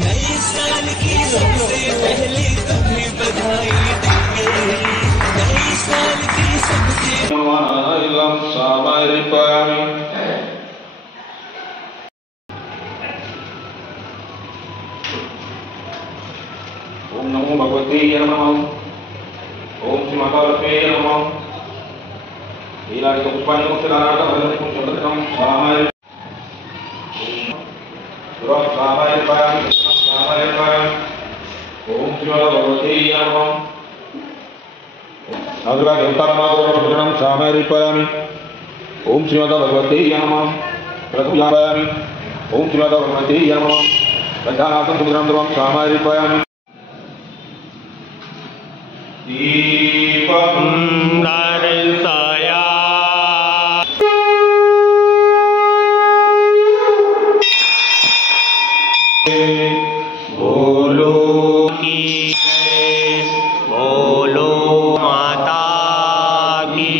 नए साल की सबसे पहले तुम्हें बधाई देंगे, नए साल की सबसे ओम नमो भगवते नमः। ओम श्री माता लक्ष्मी नमः। लीलादित पुष्पाणि मुक्तदानाथ भजनकं शब्दकं स्वाहाय ओम स्वाहाय पायामि स्वाहाय पायामि। ओम श्री माता भगवते नमः। अग्रा देवतात्मातो भजनं स्वाहाय पायामि। ओम श्री माता भगवते नमः। प्रथमायामि। ओम श्री माता भगवते नमः। प्रधानातं सुभद्रं देवं स्वाहाय पायामि। दीपं दर्शया बोलो की जय, बोलो माता की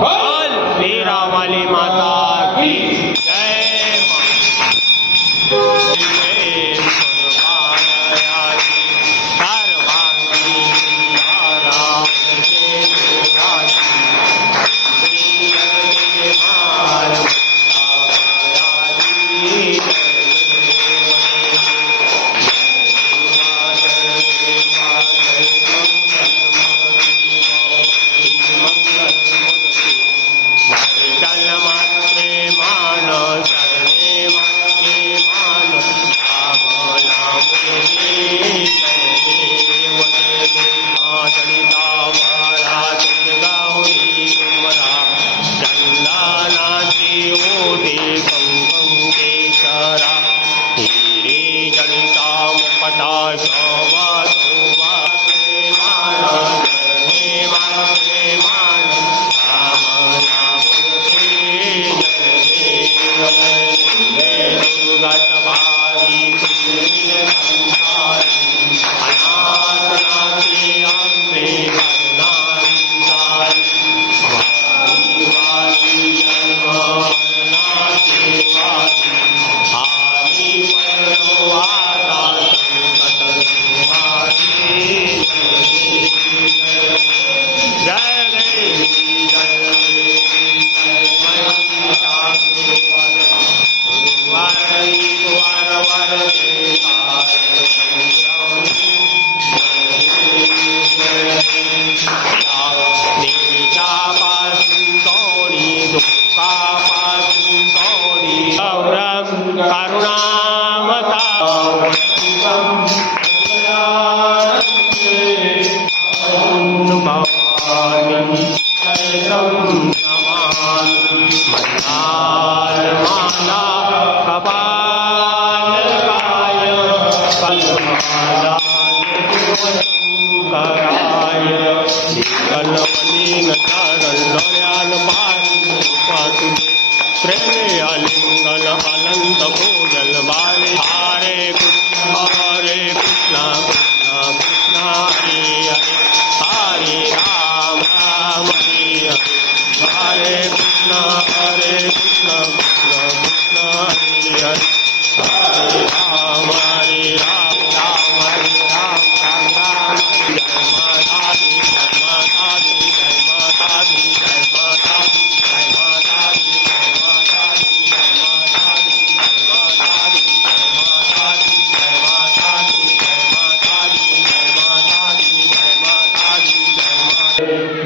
बोल वीरा वाली माता की जय।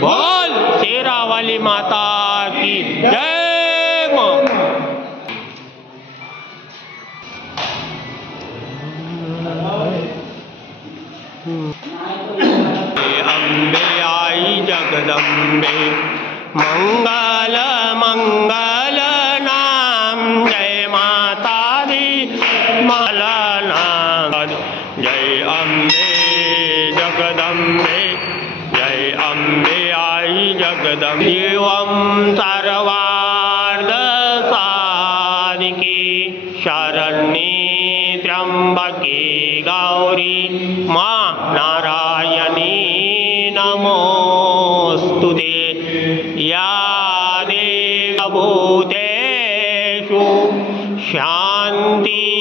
बोल शेरा वाली माता की जय। अम्बे आई जगदम्बे मंगल मंगल नाम, जय माता दी माला नाम। जय अम्बे जगदम्बे, जय अम्बे आई जगदम्बे। एवं सर्वार्थ साधिके शरण्ये त्र्यंबके गौरी मां नारायणी नमोस्तुते। या देवी भूतेषु शान्तिरूपे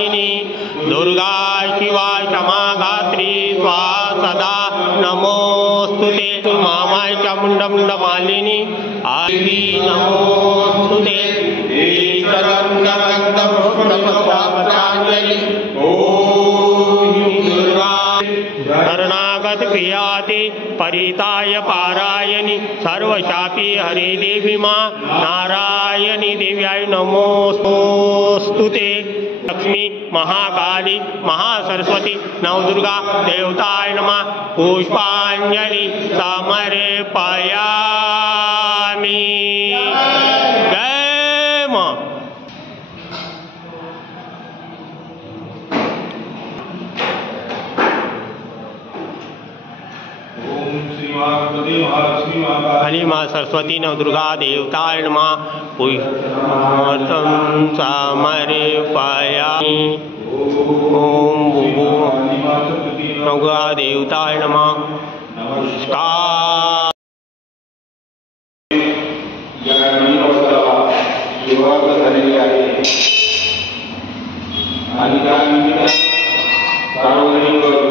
मालिनी दुर्गा शिवा क्षमा गात्री स्वा सदा नमोस्तुते मामाय चामुंड मालिनी आदि नमोस्तुते शरणागत प्रियाति परिताय पारायणी सर्वशापी हरे देवी माँ नारायणी देव्याय नमोस्तुते लक्ष्मी महाकाली महासरस्वती नवदुर्गा देवताय नमः पुष्पांजलि समर्पयामि। जय मां। हली माँ सरस्वती नवदुर्गा देवताय नमः पुष्पं समर्पयामि। ओम नवदुर्गा देवताय नमः। नमस्कार। सार्वजनिक